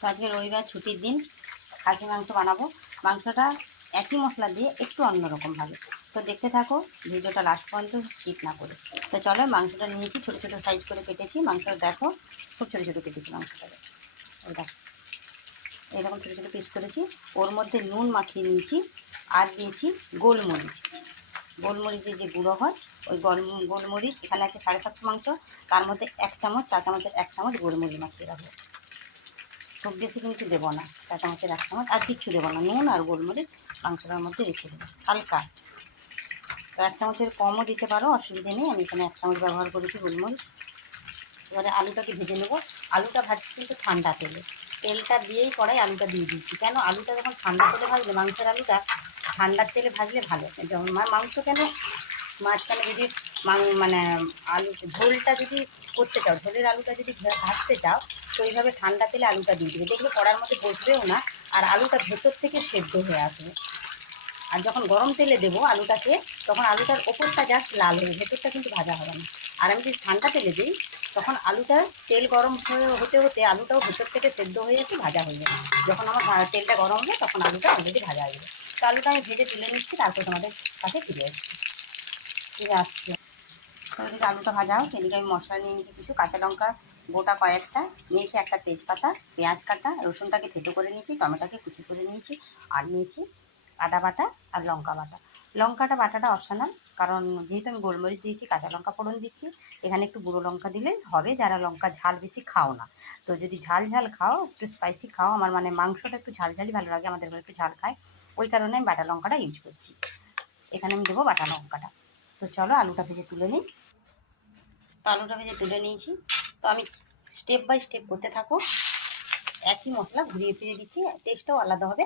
তো আজকে রবিবার ছুটির দিন, খাসি মাংস বানাবো। মাংসটা একই মশলা দিয়ে একটু অন্যরকমভাবে। তো দেখতে থাকো ভিডিওটা লাস্ট পর্যন্ত স্কিপ না করে। তো চলো, মাংসটা নিয়েছি, ছোটো ছোটো সাইজ করে কেটেছি। মাংসটা দেখো, খুব ছোটো ছোটো কেটেছি মাংসটাকে। ওই দেখো, এরকম ছোটো ছোটো পিস করেছি। ওর মধ্যে নুন মাখিয়ে নিয়েছি, আর দিয়েছি গোলমরিচ। গোলমরিচের যে গুঁড়ো হয়, ওই গোলমরিচ এখানে আছে 750 মাংস, তার মধ্যে 1 চামচ, চা চামচের 1 চামচ গোলমরিচ মাখিয়ে রাখবো। খুব বেশি কিন্তু দেবো না, চা চামচের 1 চামচ, আর কিচ্ছু দেবো না। নুন আর গোলমরিচ মাংসটার মধ্যে রেখে দেবো হালকা। তো 1 চামচের কমও দিতে পারো, অসুবিধে নেই। আমি এখানে 1 চামচ ব্যবহার করেছি গোলমরিচ। এবারে আলুটাকে ভেজে নেবো। আলুটা ভাজছি কিন্তু ঠান্ডা তেলে। তেলটা দিয়েই কড়াই আলুটা দিয়ে দিচ্ছি। কেন, আলুটা যখন ঠান্ডা তেলে ভাজলে, মাংসের আলুটা ঠান্ডার তেলে ভাজলে ভালো। যেমন মাংস কেন, মাঝখানে যদি মানে আলু ঝোলটা যদি করতে চাও, ঝোলের আলুটা যদি ভাজতে চাও, তো এইভাবে ঠান্ডা তেলে আলুটা দিয়ে দেবে। দেখবে কড়ার মধ্যে বসবেও না, আর আলুটা ভেতর থেকে সেদ্ধ হয়ে আসবে। আর যখন গরম তেলে দেবো আলুটাকে, তখন আলুটার ওপরটা জাস্ট লাল হবে, ভেতরটা কিন্তু ভাজা হবে না। আর আমি যদি ঠান্ডা তেলে দিই, তখন আলুটা তেল গরম হতে হতে আলুটাও ভেতর থেকে সেদ্ধ হয়ে এসে ভাজা হয়ে যাবে। যখন আমার তেলটা গরম হবে, তখন আলুটা অলরেডি ভাজা হয়ে যাবে। তো আলুটা আমি ভেজে তুলে নিচ্ছি, তারপর তোমাদের কাছে ফিরে আসছে। তো এদিকে আলুটা ভাজা হোক, এদিকে আমি মশলা নিয়ে নিয়েছি কিছু। কাঁচা লঙ্কা গোটা কয়েকটা নিয়েছি, একটা তেজপাতা, পেঁয়াজ কাটা, রসুনটাকে থেতো করে নিয়েছি, টমেটোকে কুচি করে নিয়েছি, আর নিয়েছি আদা বাটা আর লঙ্কা বাটা। লঙ্কাটা বাটাটা অপশনাল, কারণ যেহেতু আমি গোলমরিচ দিয়েছি, কাঁচা লঙ্কা ফোড়ন দিচ্ছি, এখানে একটু গুঁড়ো লঙ্কা দিলে হবে, যারা লঙ্কা ঝাল বেশি খাও না। তো যদি ঝাল ঝাল খাও, একটু স্পাইসি খাও, আমার মানে মাংসটা একটু ঝালঝালই ভালো লাগে, আমাদের ঘরে একটু ঝাল খায়, ওই কারণে আমি বাটা লঙ্কাটা ইউজ করছি। এখানে আমি দেবো বাটা লঙ্কাটা। তো চলো আলুটা ভেজে তুলে নিই। তো আলুটা ভেজে তুলে নিয়েছি। তো আমি স্টেপ বাই স্টেপ করতে থাকো, একই মশলা ঘুরিয়ে ফিরিয়ে দিচ্ছি, টেস্টটাও আলাদা হবে,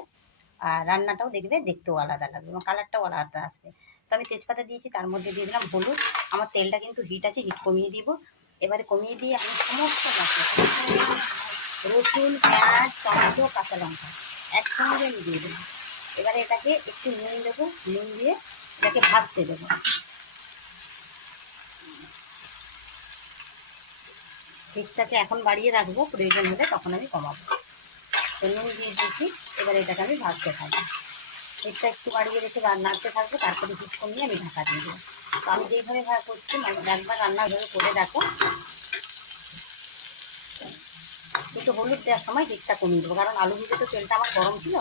আর রান্নাটাও দেখবে দেখতেও আলাদা লাগবে এবং কালারটাও আলাদা আসবে। তো আমি তেজপাতা দিয়েছি, তার মধ্যে দিয়ে দিলাম হলুদ। আমার তেলটা কিন্তু হিট আছে, হিট কমিয়ে দিব। এবারে কমিয়ে দিয়ে আমি সমস্ত মশলা, রসুন, পেঁয়াজ, টমেটো, কাঁচা লঙ্কা একসঙ্গে আমি দিয়ে দেবো। এবারে এটাকে একটু নুন দেবো, নুন দিয়ে এটাকে ভাজতে দেবো। হিটটাকে এখন বাড়িয়ে রাখবো, প্রয়োজন হলে তখন আমি কমাবো। তো নুন দিয়ে দিয়েছি, এবার এটাকে আমি ভাজতে থাকবো। হিটটা একটু বাড়িয়ে রেখে নাড়তে থাকবো, তারপরে হিট কমিয়ে আমি ঢাকা দিয়ে দেবো। তো আমি যেইভাবে করছি, একবার রান্নাভাবে করে দেখো। একটু হলুদ দেওয়ার সময় হিটটা কমিয়ে দেবো, কারণ আলু ভেজে তো তেলটা আমার গরম ছিল।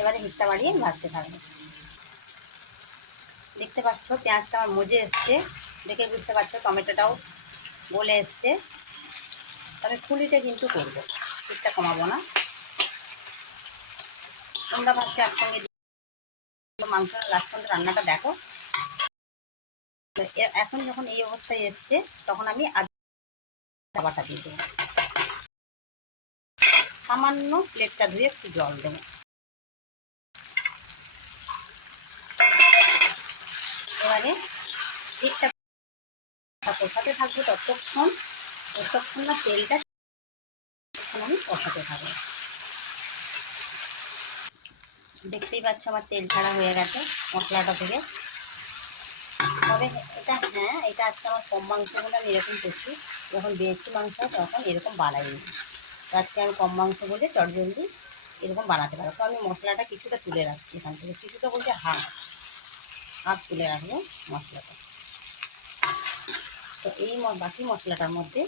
এবারে হিটটা বাড়িয়ে আমি ভাজতে থাকবো। দেখতে পাচ্ছ পেঁয়াজটা আমার মজে এসছে, দেখে বুঝতে পারছো টমেটোটাও গলে এসছে। তবে খুলিটা কিন্তু করবো, হিটটা কমাবো না। তোমরা ভাবছো একসঙ্গে মাংস লাস্ট পর্যন্ত রান্নাটা দেখো। তো এখন যখন এই অবস্থায় এসছে, তখন আমি আদা বাটা দিয়ে দেবো। সামান্য প্লেটটা ধুয়ে একটু জল দেবো। এবারে দিকটা কষাতে থাকবো ততক্ষণ না তেলটা আমি কষাতে থাকবো। দেখতেই পাচ্ছ আমার তেল ছাড়া হয়ে গেছে মশলাটা থেকে। তবে এটা আজকে আমার কম মাংস বলে আমি এরকম করছি, যখন বেশি মাংস হয় তখন এরকম বানাইনি। তো আজকে আমি কম মাংস বলে চটজলদি এরকম বানাতে পারো। তো আমি মশলাটা কিছুটা তুলে রাখছি এখান থেকে, কিছুটা বলতে হাফ তুলে রাখবো মশলাটা। তো এই বাকি মশলাটার মধ্যে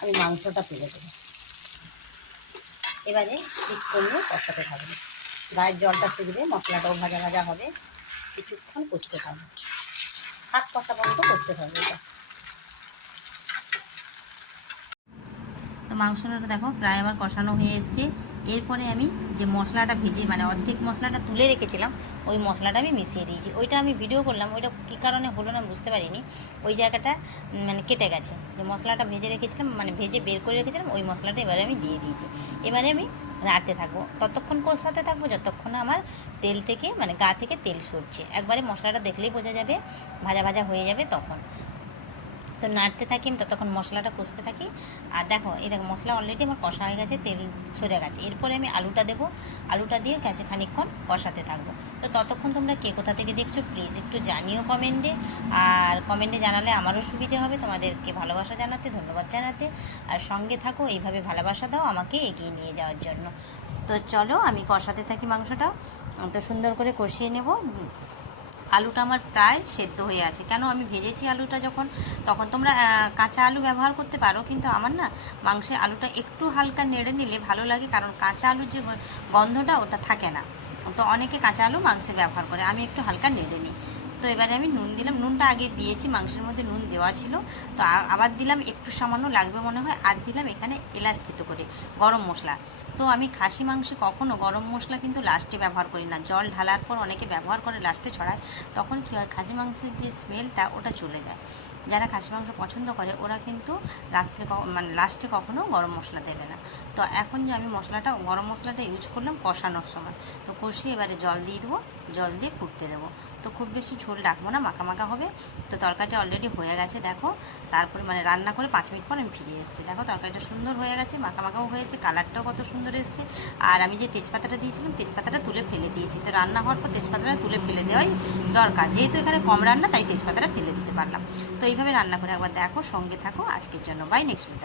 আমি মাংসটা তুলে দেবো। এবারে কিছুক্ষণ কষাতে থাকবে, গায়ের জলটা শুকবে, মশলাটাও ভাজা ভাজা হবে, কিছুক্ষণ কষতে থাকবে, হাত কষা পর্যন্ত কষতে থাকবে এটা। তো মাংসটা দেখো প্রায় আমার কষানো হয়ে এসছে। এরপরে আমি যে মশলাটা ভেজে মানে অর্ধেক মশলাটা তুলে রেখেছিলাম, ওই মশলাটা আমি মিশিয়ে দিয়েছি। ওইটা আমি ভিডিও করলাম, ওইটা কী কারণে হলো না বুঝতে পারিনি, ওই জায়গাটা মানে কেটে গেছে। যে মশলাটা ভেজে রেখেছিলাম, মানে ভেজে বের করে রেখেছিলাম, ওই মশলাটা এবারে আমি দিয়ে দিয়েছি। এবারে আমি নাড়তে থাকবো, ততক্ষণ কষাতে থাকবো যতক্ষণ আমার তেল থেকে মানে গা থেকে তেল সরছে। একবারে মশলাটা দেখলেই বোঝা যাবে ভাজা ভাজা হয়ে যাবে তখন। তো নাড়তে থাকি আমি, ততক্ষণ মশলাটা কষতে থাকি। আর দেখো এই দেখো মশলা অলরেডি আমার কষা হয়ে গেছে, তেল সরে গেছে। এরপরে আমি আলুটা দেবো, আলুটা দিয়ে গ্যাসে খানিকক্ষণ কষাতে থাকবো। তো ততক্ষণ তোমরা কে কোথা থেকে দেখছো প্লিজ একটু জানিও কমেন্টে, আর কমেন্টে জানালে আমারও সুবিধে হবে তোমাদেরকে ভালোবাসা জানাতে, ধন্যবাদ জানাতে। আর সঙ্গে থাকো, এইভাবে ভালোবাসা দাও আমাকে এগিয়ে নিয়ে যাওয়ার জন্য। তো চলো আমি কষাতে থাকি মাংসটা, তো সুন্দর করে কষিয়ে নেব। আলুটা আমার প্রায় সেদ্ধ হয়ে আছে, কেন আমি ভেজেছি আলুটা যখন, তখন তোমরা কাঁচা আলু ব্যবহার করতে পারো, কিন্তু আমার না মাংসে আলুটা একটু হালকা নেড়ে নিলে ভালো লাগে, কারণ কাঁচা আলুর যে গন্ধটা ওটা থাকে না। তো অনেকে কাঁচা আলু মাংসে ব্যবহার করে, আমি একটু হালকা নেড়ে নিই। তো এবারে আমি নুন দিলাম, নুনটা আগে দিয়েছি, মাংসের মধ্যে নুন দেওয়া ছিল। তো আবার দিলাম, একটু সামান্য লাগবে মনে হয়, আর দিলাম এখানে এলাচ থেতো করে গরম মশলা। তো আমি খাসি মাংসে কখনও গরম মশলা কিন্তু লাস্টে ব্যবহার করি না, জল ঢালার পর অনেকে ব্যবহার করে লাস্টে ছড়ায়, তখন কী হয় খাসি মাংসের যে স্মেলটা ওটা চলে যায়। যারা খাসি মাংস পছন্দ করে ওরা কিন্তু রাত্রে মানে লাস্টে কখনও গরম মশলা দেবে না। তো এখন যে আমি মশলাটা গরম মশলাটা ইউজ করলাম কষানোর সময়, তো কষিয়ে এবারে জল দিয়ে দেবো, জল দিয়ে ফুটতে দেবো। তো খুব বেশি ঝোল রাখবো না, মাখা মাখা হবে। তো তরকারিটা অলরেডি হয়ে গেছে দেখো, তারপরে মানে রান্না করে 5 মিনিট পর আমি ফিরে এসেছি, দেখো তরকারিটা সুন্দর হয়ে গেছে, মাখা মাখাও হয়েছে, কালারটাও কত সুন্দর এসছে। আর আমি যে তেজপাতাটা দিয়েছিলাম, তেজপাতাটা তুলে ফেলে দিয়েছি। তো রান্না হওয়ার পর তেজপাতাটা তুলে ফেলে দেওয়াই দরকার, যেহেতু এখানে কম রান্না তাই তেজপাতাটা ফেলে দিতে পারলাম। তো এইভাবে রান্না করে একবার দেখো, সঙ্গে থাকো। আজকের জন্য বাই, নেক্সট ভিডিও।